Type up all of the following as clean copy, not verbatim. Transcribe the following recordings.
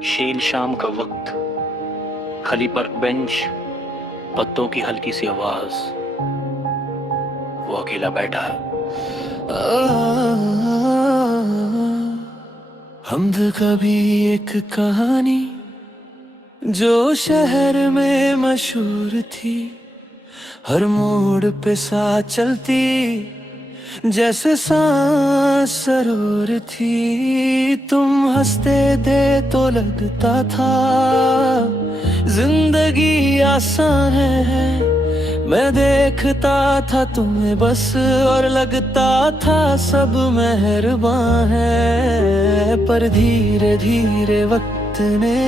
शील शाम का वक्त, खली पर बेंच, पत्तों की हल्की सी आवाज, वो अकेला बैठा है। हमद कभी एक कहानी जो शहर में मशहूर थी, हर मोड़ पे साथ चलती जैसे सांस सरूर थी। तुम हंसते दे तो लगता था जिंदगी आसान है। मैं देखता था तुम्हें बस और लगता था सब मेहरबान है। पर धीरे धीरे वक्त ने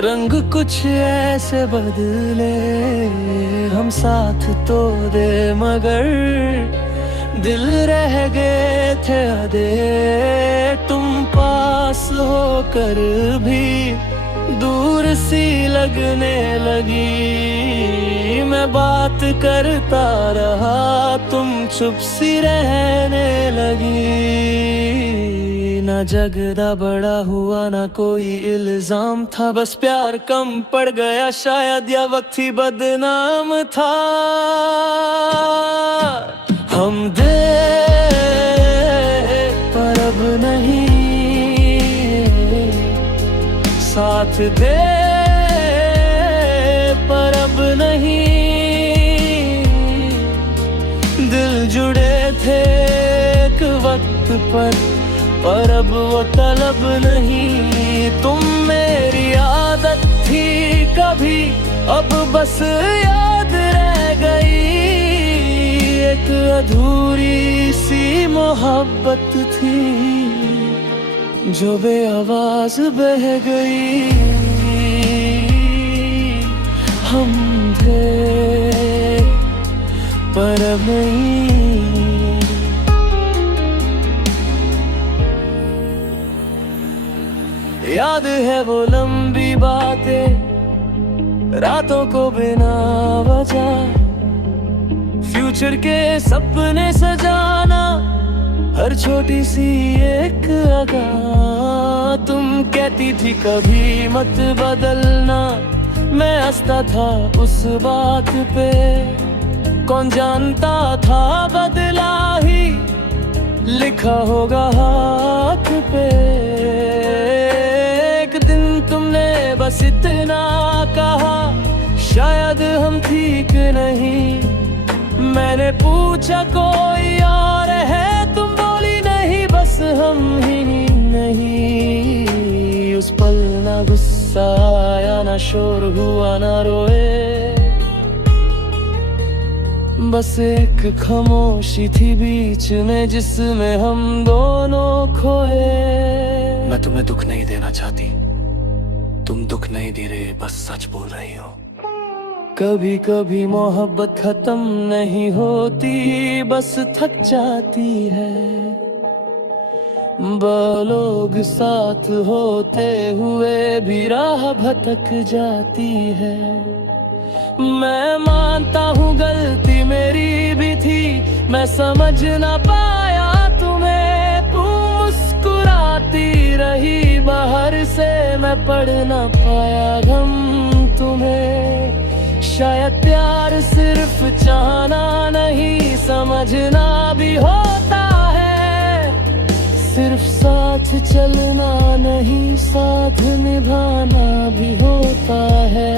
रंग कुछ ऐसे बदले, हम साथ तो दे मगर दिल रह गए थे आधे। तुम पास होकर भी दूर सी लगने लगी। मैं बात करता रहा, तुम चुप सी रहने लगी। ना जगदा बड़ा हुआ ना कोई इल्जाम था, बस प्यार कम पड़ गया शायद, या वक्त ही बदनाम था। हम दे पर अब नहीं, साथ दे पर अब नहीं। दिल जुड़े थे एक वक्त पर अब वो तलब नहीं। तुम मेरी आदत थी कभी, अब बस याद रह गई। एक अधूरी सी मोहब्बत थी जो बेआवाज बह गई। हम थे पर अब नहीं। याद है वो लंबी बातें, रातों को बिना वजह फ्यूचर के सपने सजाना, हर छोटी सी एक अदा। तुम कहती थी कभी मत बदलना, मैं हंसता था उस बात पे। कौन जानता था बदला ही लिखा होगा हाथ पे। एक दिन तुमने बस इतना कहा, शायद हम ठीक नहीं। मैंने पूछा कोई और है, तुम बोली नहीं बस हम ही नहीं। उस पल ना गुस्सा आया, ना शोर हुआ, ना रोए, बस एक खामोशी थी बीच में जिसमें हम दोनों खोए। मैं तुम्हें दुख नहीं देना चाहती, तुम दुख नहीं दे रहे, बस सच बोल रही हो। कभी कभी मोहब्बत खत्म नहीं होती, बस थक जाती है। लोग साथ होते हुए भी राह भटक जाती है। मैं मानता हूँ गलती मेरी भी थी, मैं समझ ना पाया तुम्हें। तुम मुस्कुराती रही बाहर से, मैं पढ़ ना पाया गम तुम्हें। शायद प्यार सिर्फ चाहना नहीं, समझना भी होता है। सिर्फ साथ चलना नहीं, साथ निभाना भी होता है।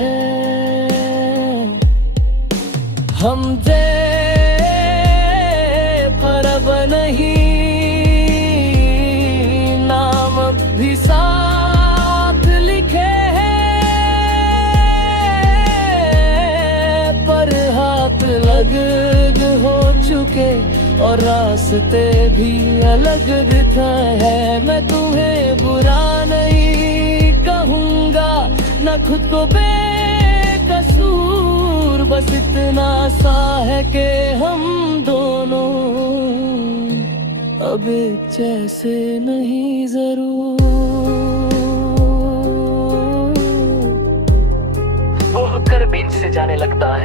हम दे पर अब नहीं, नाम भी साथ लिखे हैं, पर हाथ अलग हो चुके और रास्ते भी अलग दिखाए हैं। मैं तुम्हें बुरा नहीं कहूँगा, न खुद को बेकसूर, बस इतना सा है कि हम दोनों अब एक जैसे नहीं जरूर। वो होकर बीच से जाने लगता है,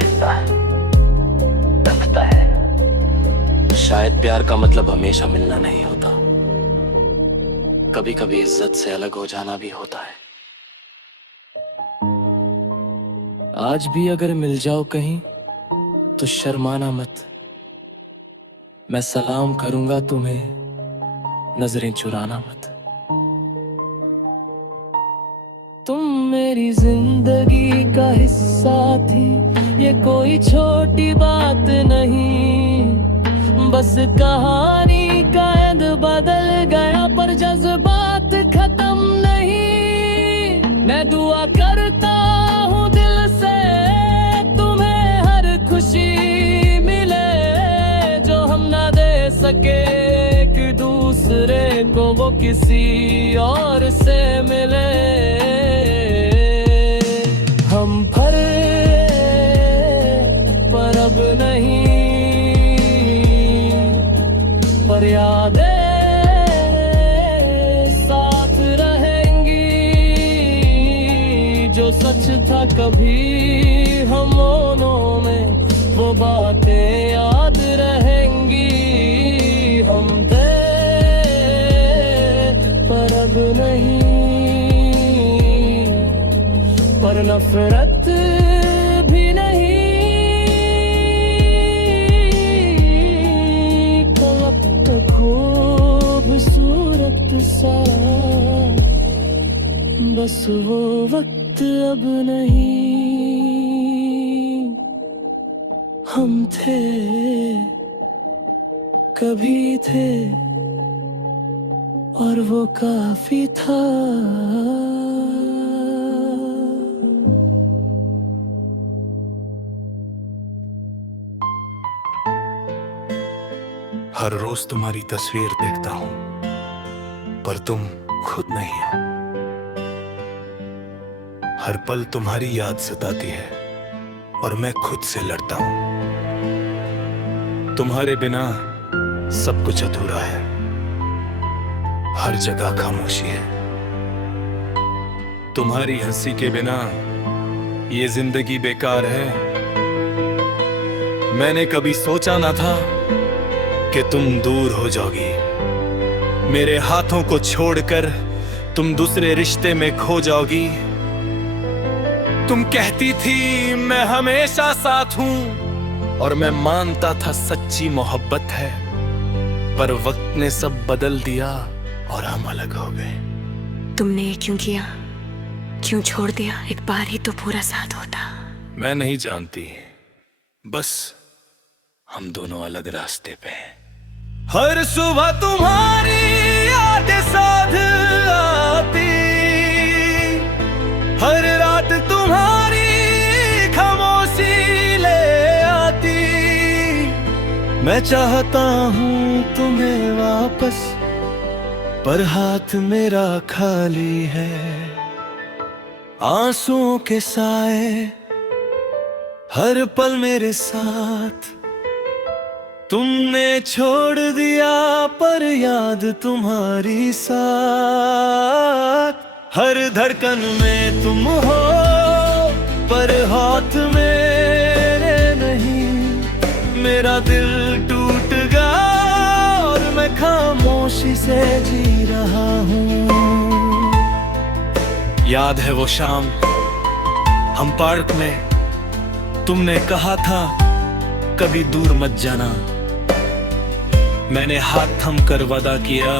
लगता है शायद प्यार का मतलब हमेशा मिलना नहीं होता, कभी कभी इज्जत से अलग हो जाना भी होता है। आज भी अगर मिल जाओ कहीं तो शर्माना मत, मैं सलाम करूंगा तुम्हें, नजरें चुराना मत। तुम मेरी जिंदगी का हिस्सा थी, ये कोई छोटी बात नहीं। बस कहानी का एंड बदल गया पर जज्बात खत्म नहीं। मैं दुआ करता हूँ दिल से तुम्हें हर खुशी मिले, जो हम ना दे सके कि दूसरे को वो किसी और से मिले। हम फरे पर अब नहीं, पर यादें साथ रहेंगी। जो सच था कभी हम दोनों में, वो बातें याद रहेंगी। हम थे पर अब नहीं, पर नफरत भी नहीं। वक्त खूबसूरत सा, बस वो वक्त अब नहीं। हम थे कभी थे और वो काफी था। हर रोज तुम्हारी तस्वीर देखता हूं, पर तुम खुद नहीं हो। हर पल तुम्हारी याद सताती है और मैं खुद से लड़ता हूं। तुम्हारे बिना सब कुछ अधूरा है, हर जगह खामोशी है। तुम्हारी हंसी के बिना ये जिंदगी बेकार है। मैंने कभी सोचा ना था कि तुम दूर हो जाओगी, मेरे हाथों को छोड़कर तुम दूसरे रिश्ते में खो जाओगी। तुम कहती थी मैं हमेशा साथ हूं, और मैं मानता था सच्ची मोहब्बत है। पर वक्त ने सब बदल दिया और हम अलग हो गए। तुमने ये क्यों किया? क्यों छोड़ दिया? एक बार ही तो पूरा साथ होता। मैं नहीं जानती, बस हम दोनों अलग रास्ते पे हैं। हर सुबह तुम्हारी यादें साथ आती, हर रात तुम्हारी खामोशी ले आती। मैं चाहता हूँ तुम्हें वापस, पर हाथ मेरा खाली है। आंसुओं के साए हर पल मेरे साथ, तुमने छोड़ दिया पर याद तुम्हारी साथ। हर धड़कन में तुम हो पर हाथ मेरे नहीं। मेरा दिल टूट गया और मैं खामोशी से जी रहा हूँ। याद है वो शाम हम पार्क में, तुमने कहा था कभी दूर मत जाना। मैंने हाथ थम कर वादा किया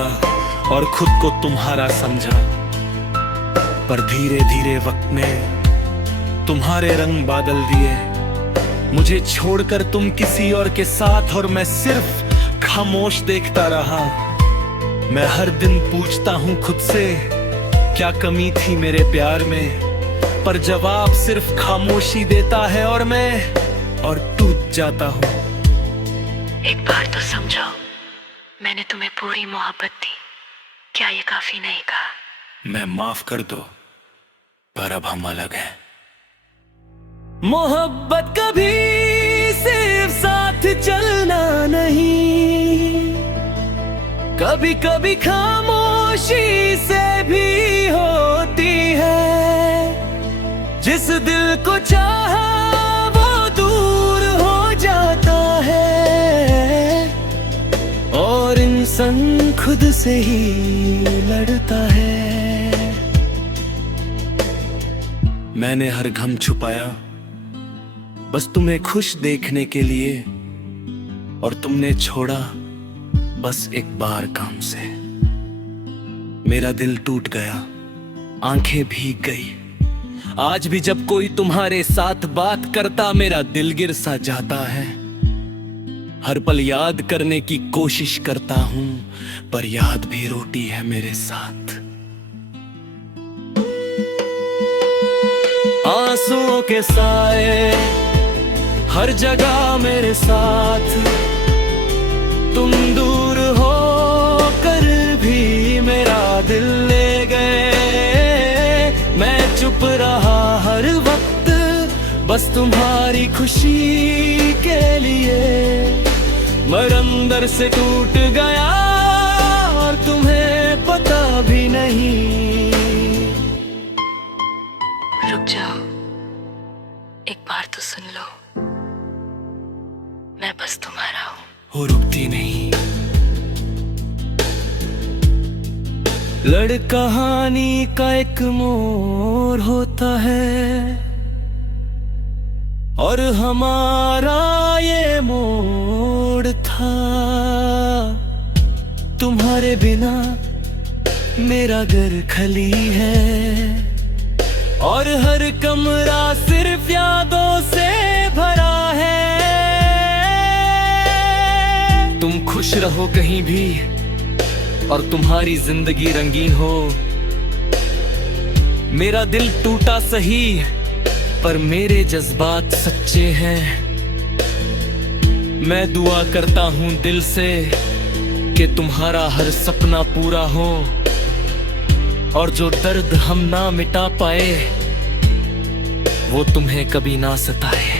और खुद को तुम्हारा समझा। पर धीरे धीरे वक्त ने तुम्हारे रंग बादल दिए, मुझे छोड़कर तुम किसी और के साथ, और मैं सिर्फ खामोश देखता रहा। मैं हर दिन पूछता हूँ खुद से क्या कमी थी मेरे प्यार में, पर जवाब सिर्फ खामोशी देता है और मैं और टूट जाता हूँ। एक बार तो समझो, मैंने तुम्हें पूरी मोहब्बत दी, क्या ये काफी नहीं कहा? मैं माफ कर दो, पर अब हम अलग हैं। मोहब्बत कभी सिर्फ साथ चलना नहीं, कभी कभी खामोशी से भी होती है। जिस दिल को चाहा वो दूर हो जाता है, और इंसान खुद से ही लड़ता है। मैंने हर गम छुपाया बस तुम्हें खुश देखने के लिए, और तुमने छोड़ा बस एक बार काम से। मेरा दिल टूट गया, आंखें भीग गई। आज भी जब कोई तुम्हारे साथ बात करता मेरा दिल गिर सा जाता है। हर पल याद करने की कोशिश करता हूं, पर याद भी रोटी है मेरे साथ। आंसुओं के साए हर जगह मेरे साथ, तुम दूर हो कर भी मेरा दिल ले गए। मैं चुप रहा हर वक्त बस तुम्हारी खुशी के लिए, मगर अंदर से टूट गया और तुम्हें पता भी नहीं। रुक जाओ, एक बार तो सुन लो, मैं बस तुम्हारा हूँ। वो रुकती नहीं। लड़ कहानी का एक मोड़ होता है, और हमारा ये मोड़ था। तुम्हारे बिना मेरा घर खाली है, और हर कमरा सिर्फ यादों से भरा है। तुम खुश रहो कहीं भी, और तुम्हारी जिंदगी रंगीन हो। मेरा दिल टूटा सही, पर मेरे जज्बात सच्चे हैं। मैं दुआ करता हूं दिल से कि तुम्हारा हर सपना पूरा हो, और जो दर्द हम ना मिटा पाए वो तुम्हें कभी ना सताए।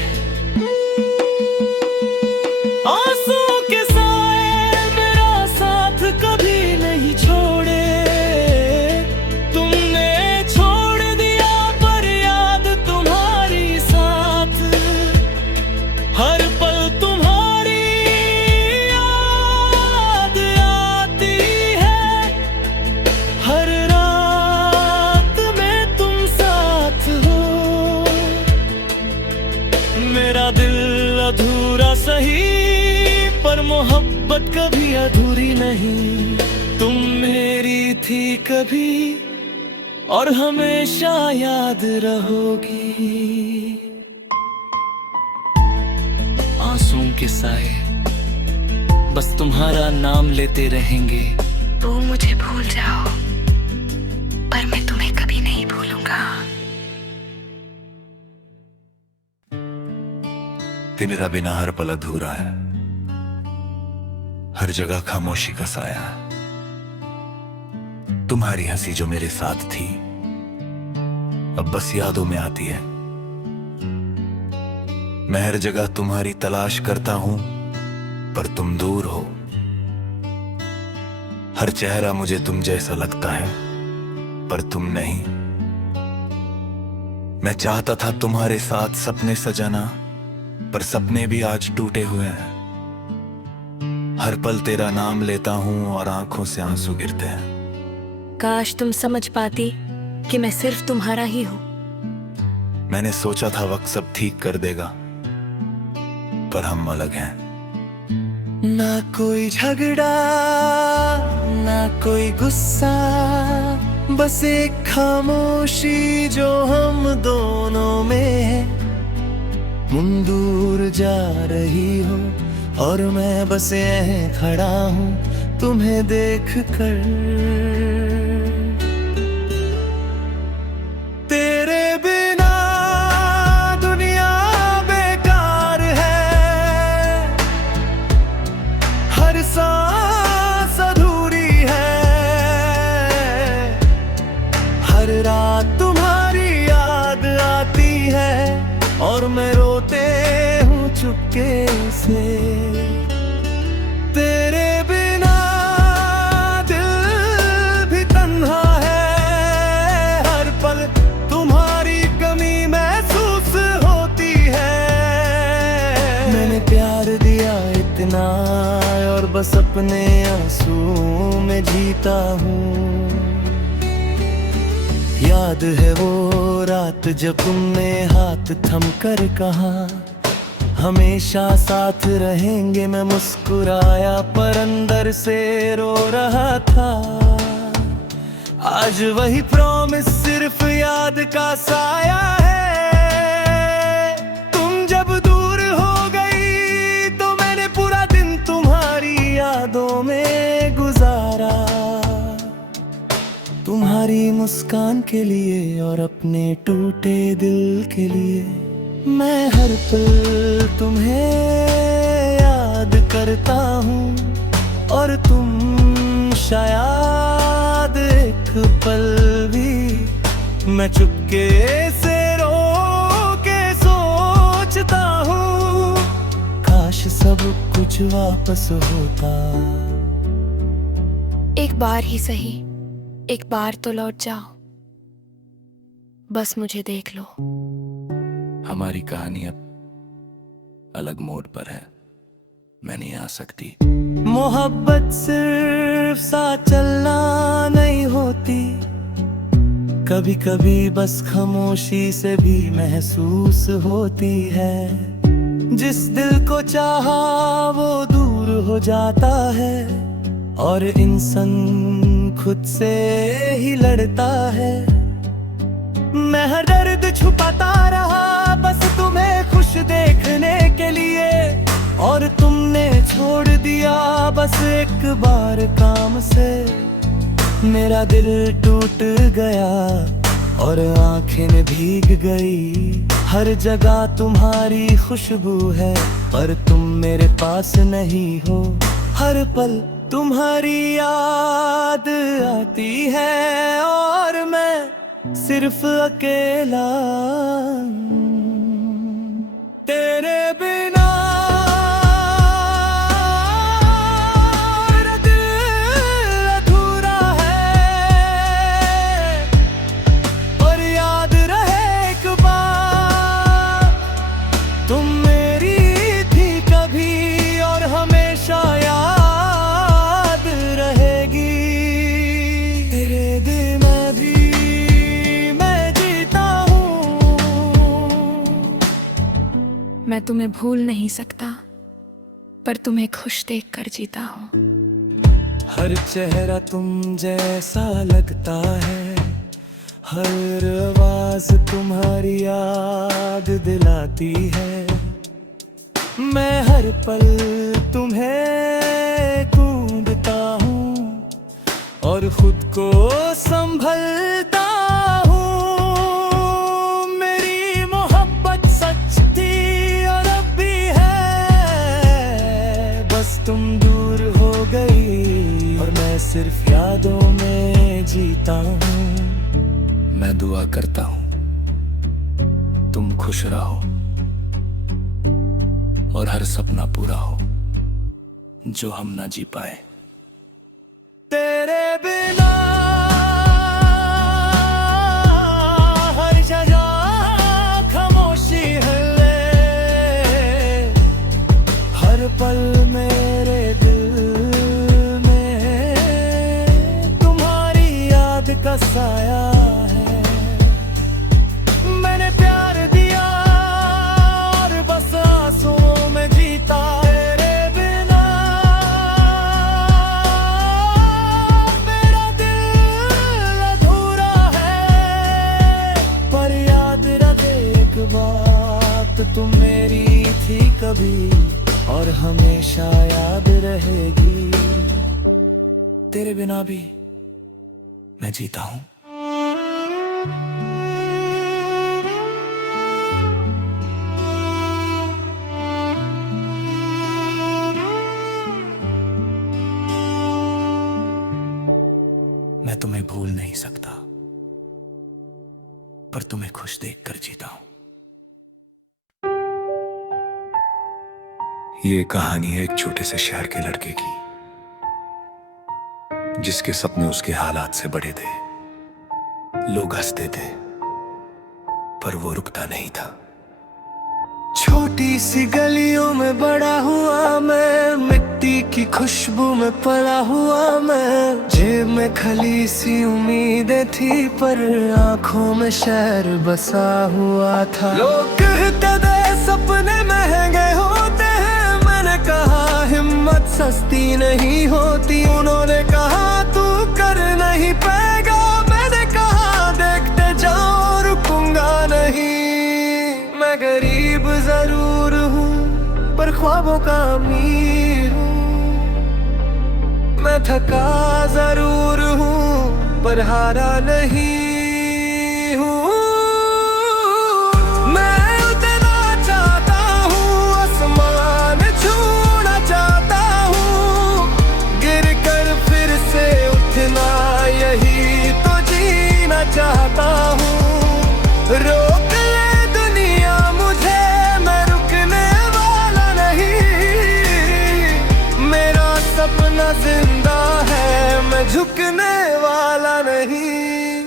आंसुओं के साए मेरा साथ कभी नहीं छोड़े। तुमने छोड़ दिया पर याद तुम्हारी साथ, हर पल तुम्हारी याद आती है। हर रात में तुम साथ हो। मेरा दिल अधूरा सही, पर मोहब्बत कभी अधूरी नहीं। तुम मेरी थी कभी और हमेशा याद रहोगी। आंसुओं के साए बस तुम्हारा नाम लेते रहेंगे। वो मुझे भूल जाओ, पर मैं तुम्हें कभी नहीं भूलूंगा। तेरा बिना हर पल अधूरा है, हर जगह खामोशी का साया है। तुम्हारी हंसी जो मेरे साथ थी अब बस यादों में आती है। मैं हर जगह तुम्हारी तलाश करता हूं, पर तुम दूर हो। हर चेहरा मुझे तुम जैसा लगता है, पर तुम नहीं। मैं चाहता था तुम्हारे साथ सपने सजाना, पर सपने भी आज टूटे हुए हैं। हर पल तेरा नाम लेता हूं और आंखों से आंसू गिरते हैं। काश तुम समझ पाती कि मैं सिर्फ तुम्हारा ही हूँ। मैंने सोचा था वक्त सब ठीक कर देगा, पर हम अलग हैं। ना कोई झगड़ा ना कोई गुस्सा, बस एक खामोशी जो हम दोनों में है। तुम दूर जा रही हो और मैं बस यहीं खड़ा हूँ तुम्हें देख कर। तेरे बिना दुनिया बेकार है, हर सांस अधूरी है। हर रात तुम्हारी याद आती है और मैं रोते हूँ चुपके से। तेरे बिना दिल भी तन्हा है, हर पल तुम्हारी कमी महसूस होती है। मैंने प्यार दिया इतना और बस अपने आंसू में जीता हूँ। याद है वो रात जब तुमने हाथ थम कर कहा हमेशा साथ रहेंगे। मैं मुस्कुराया पर अंदर से रो रहा था। आज वही प्रॉमिस सिर्फ याद का साया है। तुम जब दूर हो गई तो मैंने पूरा दिन तुम्हारी यादों में गुजारा। तुम्हारी मुस्कान के लिए और अपने टूटे दिल के लिए मैं हर पल तुम्हें याद करता हूँ। और तुम शायद एक पल भी मैं चुपके से रो के सोचता हूँ, काश सब कुछ वापस होता। एक बार ही सही, एक बार तो लौट जाओ, बस मुझे देख लो। हमारी कहानी अब अलग मोड़ पर है, मैं नहीं आ सकती। मोहब्बत सिर्फ साथ चलना नहीं होती, कभी कभी बस खामोशी से भी महसूस होती है। जिस दिल को चाहा वो दूर हो जाता है और इंसान खुद से ही लड़ता है। मैं हर दर्द छुपाता रहा बस तुम्हें खुश देखने के लिए, और तुमने छोड़ दिया बस एक बार काम से। मेरा दिल टूट गया और आंखें भीग गई। हर जगह तुम्हारी खुशबू है पर तुम मेरे पास नहीं हो। हर पल तुम्हारी याद आती है और मैं सिर्फ अकेला तेरे बिना। मेरा दिल अधूरा है और याद रहे एक बार तुम मेरी थी कभी और हमेशा याद रहेगी। तेरे दिल में भी मैं जीता हूँ। मैं तुम्हें भूल नहीं सकता पर तुम्हें खुश देखकर जीता हूँ। हर चेहरा तुम जैसा लगता है, हर आवाज तुम्हारी याद दिलाती है। मैं हर पल तुम्हें ढूंढता हूँ और खुद को संभलता हूँ। मेरी मोहब्बत सच थी और अब भी है, बस तुम दूर हो गई और मैं सिर्फ यादों में जीता हूँ। मैं दुआ करता हूँ तुम खुश रहो और हर सपना पूरा हो जो हम ना जी पाए। तेरे बिना हर जगह खामोशी है, हर पल मेरे दिल में तुम्हारी याद का साया है। मैंने प्यार दिया और बस आंसुओं में जीता। तेरे बिना मेरा दिल अधूरा है, पर याद रहे एक बात तुम मेरी थी कभी और हमेशा याद रहेगी। तेरे बिना भी मैं जीता हूँ। मैं तुम्हें भूल नहीं सकता पर तुम्हें खुश देखकर जीता हूं। ये कहानी है एक छोटे से शहर के लड़के की, जिसके सपने उसके हालात से बड़े थे। लोग हंसते थे पर वो रुकता नहीं था। छोटी सी गलियों में बड़ा हुआ मैं, मिट्टी की खुशबू में पला हुआ मैं। जेब में खली सी उम्मीदें थी पर आंखों में शहर बसा हुआ था। लोग कहते थे सपने महंगे होते हैं, मैंने कहा हिम्मत सस्ती नहीं होती। उन्होंने कहा तू कर नहीं पाएगा, मैंने कहा देखते जाओ रुकूंगा नहीं। मैं गरीब जरूर हूँ पर ख्वाबों का अमीर हूँ। मैं थका जरूर हूँ पर हारा नहीं हूँ। मैं उड़ना चाहता हूँ, आसमान छूना चाहता हूँ। गिर कर फिर से उठना यही तो जीना चाहता हूँ। रोक ले दुनिया मुझे, मैं रुकने वाला नहीं। मेरा सपना जिंदा है, मैं झुकने वाला नहीं।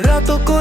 रातों को